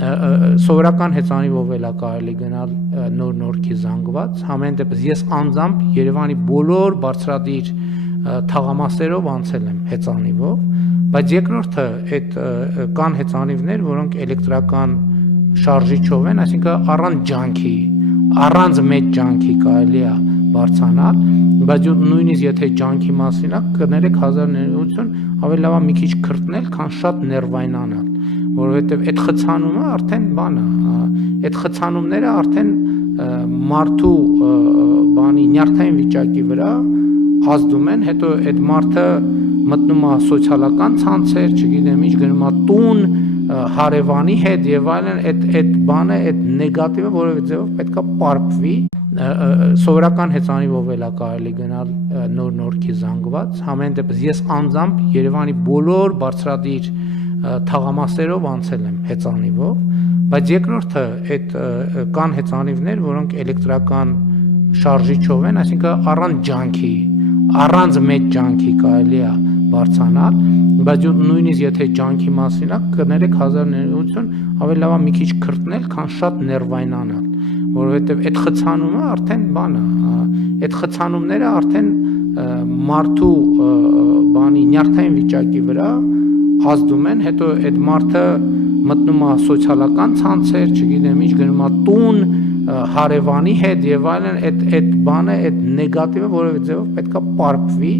Սովորական հեծանիվով էլ է կարելի գնալ նոր-նորքի զանգված, համեն դեպս ես անձամբ Երևանի բոլոր բարձրադիր թաղամասերով անցել եմ հեծանիվով, բայց երկրորդը այդ կան հեծանիվներ, որոնք էլեկտրական շարժիչով են, այսինքն առանց ջանքի, առանց մեծ ջանքի կարելի է բարձրանալ, բայց նույնիսկ եթե ջանքի մասին է, կներեք 1980 ավելի լավ է մի քիչ քրտնել, քան շատ ներվայնանալ, որովհետև այդ խցանումը արդեն բան է, այդ խցանումները արդեն մարդու բանի նյարդային վիճակի վրա ազդում են, հետո այդ մարդը մտնում է սոցիալական ցանցեր, չգիտեմ ինչ, գնում է տուն, հարևանի հետ եւ այլն, այդ բանը, այդ նեգատիվը որևէ ձևով պետքա պարփվի։ Սովորական հեծանիվով էլ է կարելի գնալ նոր-նորքի զանգված, համեն դեպս ես անձամբ Երևանի բոլոր բարձրադիր թաղամասերով անցել եմ հեծանիվով, բայց երկրորդը այդ կան հեծանիվներ, որոնք էլեկտրական շարժիչով են, այսինքն առանց ջանքի, առանց մեծ ջանքի կարելի է բարձրանալ, բայց նույնիսկ եթե ջանքի մասին է, կներեք 1980 ավելի լավ է մի քիչ քրտնել, քան շատ ներվայնանալ, որովհետև այդ խցանումը արդեն բան է, այդ խցանումները արդեն մարդու բանի նյարդային վիճակի վրա ազդում են, հետո այդ մարդը մտնում է սոցիալական ցանցեր, չգիտեմ ինչ, գնում է տուն, հարևանի հետ եւ այլն, այդ բանը, այդ նեգատիվը որևէ ձևով պետքա պարփվի